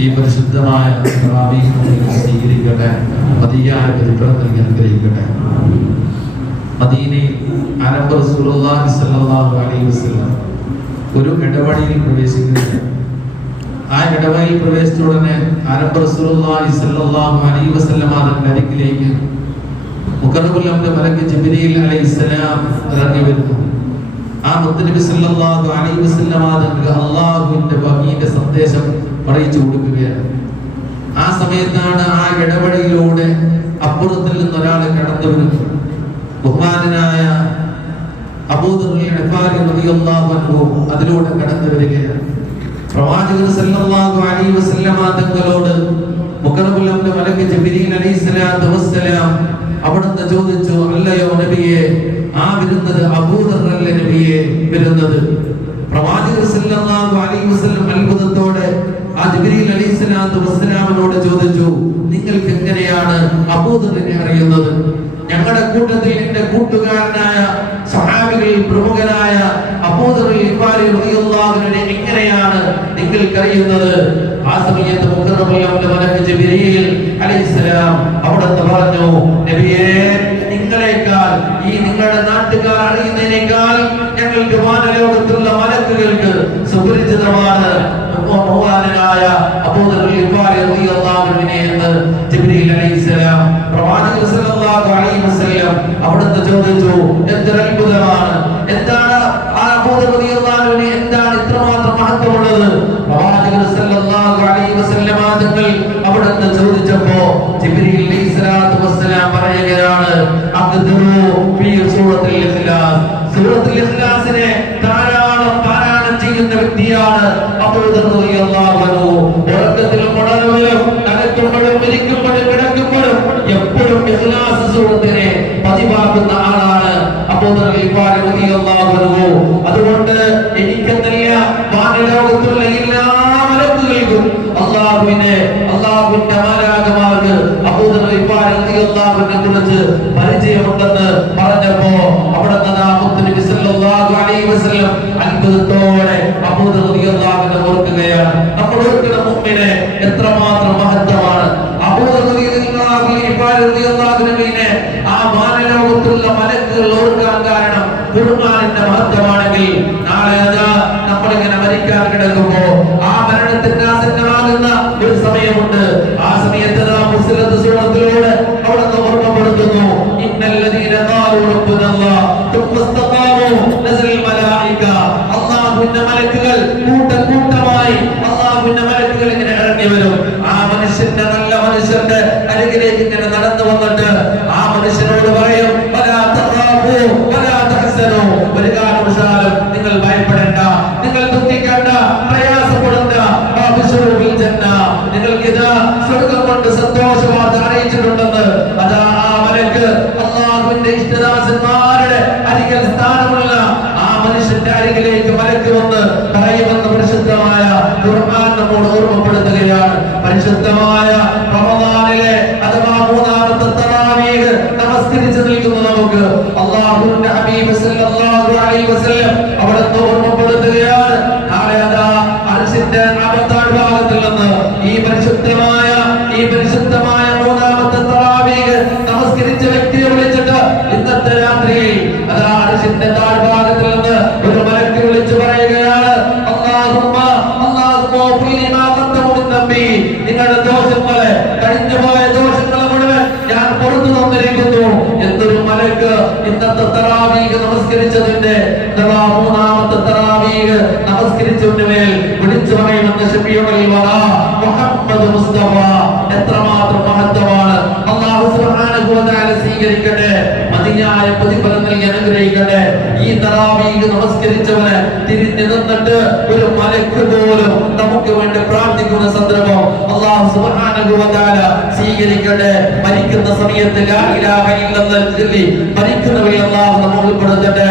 ഈ പരിശുദ്ധമായ സ്വീകരിക്കട്ടെ മതിയായ പ്രതിഫലം നൽകി അനുഗ്രഹിക്കട്ടെ മദീനയിൽ അനബ് റസൂലുള്ളാഹി സ്വല്ലല്ലാഹു അലൈഹി വസല്ലം ഒരു ഇടവഴിയിൽ പ്രവേശിക്കുന്നത് ആ ഇടവഴിയിൽ പ്രവേശിച്ച ഉടനെ അനബ് റസൂലുള്ളാഹി സ്വല്ലല്ലാഹു അലൈഹി അരികിലേക്ക് മുഖർബുല്ലാമിന്റെ മലക്ക് ജിബ്രീൽ അലൈഹിസ്സലാം ഇറങ്ങി വരുന്നു. ആ മുത്തനബി സല്ലല്ലാഹു അലൈഹി അള്ളാഹുവിന്റെ ഭംഗിയുടെ സന്ദേശം അറിയിച്ചു കൊടുക്കുകയാണ്. ആ സമയത്താണ് ആ ഇടവഴിയിലൂടെ അപ്പുറത്തിൽ നിന്ന് ഒരാൾ കടന്നു വരുന്നത്. ബഹുമാനായ അതിലൂടെ കടന്നു വരികയാണ്. പ്രവാചകൻ സല്ലല്ലാഹു അലൈഹി വസല്ലമ മലക്ക് അല്ലയോ ആ പ്രവാചകർ സല്ലല്ലാഹു അലൈഹി വസല്ലം അത്ഭുതത്തോടെ ആ ജിബ്രീൽ അലൈഹിസ്സലാത്തു വസ്സലാമിനോട് ചോദിച്ചു നിങ്ങൾക്ക് എങ്ങനെയാണ് അബൂദറിനെ അറിയുന്നത്? ഞങ്ങളുടെ കൂട്ടത്തിൽ എന്റെ കൂട്ടുകാരനായ സഹാബികളിൽ പ്രമുഖനായ അബൂദറിനെ എങ്ങനെയാണ് നിങ്ങൾക്ക് അറിയുന്നത് ആ സമയത്ത് അവിടുന്ന് പറഞ്ഞു നബിയേ നിങ്ങളെക്കാൾ ഈ നിങ്ങളുടെ നാട്ടുകാർ അറിയുന്നതിനേക്കാൾ ഞങ്ങൾക്ക് വാനലോകത്തുള്ള മലക്കുകൾക്ക് സുപരിചിതമാണ്. ബഹുമാനനായ വസല്ലം അവിടുന്ന് ചോദിച്ചു എന്തൊരു അതുകൊണ്ട് എനിക്കെന്നല്ല വാനലോകത്തുള്ള എല്ലാ മലക്കുകൾക്കും അള്ളാഹുവിനെ അള്ളാഹുവിന്റെ മാലാകമാർക്ക് അബൂദർ ഗിഫാരി റളിയല്ലാഹുവിനെ കുറിച്ച് പരിചയമുണ്ടെന്ന് പറഞ്ഞപ്പോ അവിടെ അത്ഭുതത്തോടെ അബൂദർ റളിയല്ലാഹുവിനെ ഓർക്കുകയാണ്. നമ്മൾ ഓർക്കുന്ന മുഅ്മിനെ എത്രമാത്രം മഹത്വമാണ്. അബൂദർ റളിയല്ലാഹു ഗിഫാരി റളിയല്ലാഹുവിനെ ആ മാനലോകത്തുള്ള മലക്കുകൾ ഖുർആനിന്റെ മഹത്വമാണെങ്കിൽ നാളെ അതാ നമ്മളിങ്ങനെ മരിക്കാൻ കിടക്കുമ്പോ അറിയിച്ചിട്ടുണ്ടെന്ന് അതാ ആ മലക്ക് അള്ളാഹുവിന്റെ ഇഷ്ടദാസന്മാരുടെ അരികിൽ സ്ഥാനമുള്ള ആ മനുഷ്യന്റെ അരികിലേക്ക് മലക്ക് വന്ന് പറയുമെന്ന് പരിശുദ്ധമായ ഖുർആൻ നമ്മോട് ഓർമ്മപ്പെടുത്തുകയാണ്. പരിശുദ്ധമായ റമദാനിലെ അഥവാ മൂന്നാമത്തെ തറാവീഹ് നമസ്കരിച്ചു നിൽക്കുന്ന നമുക്ക് ഇന്നത്തെ തറാവീഹ് നമസ്കരിച്ചതിന്റെ മൂന്നാമത്തെ തറാവീഹ് നമസ്കരിച്ചതിന്റെ മേൽ വിളിച്ചു പറയുമെന്ന് വറ മുഹമ്മദ് മുസ്തഫ എത്രമാത്രം മഹത്വമാണ്. അല്ലാഹു സുബ്ഹാനഹു വ തആല സ്വീകരിക്കട്ടെ മതിയായ പ്രതിഫലം നൽകി അനുഗ്രഹിക്കട്ടെ. ഈ തറാവീഹ് നമസ്കരിച്ചവന് തിരിഞ്ഞു നിന്നിട്ട് ഒരു മലക്ക് പോലും നമുക്ക് വേണ്ടി പ്രാർത്ഥിക്കുന്ന സന്ദർഭം സ്വീകരിക്കട്ടെ. മരിക്കുന്ന സമയത്ത് ലാ ഇലാഹ ഇല്ലല്ലാഹ് ചൊല്ലി മരിക്കുന്നവരെ അല്ലാഹു നമ്മൾ ഉൾപ്പെടുത്തട്ടെ.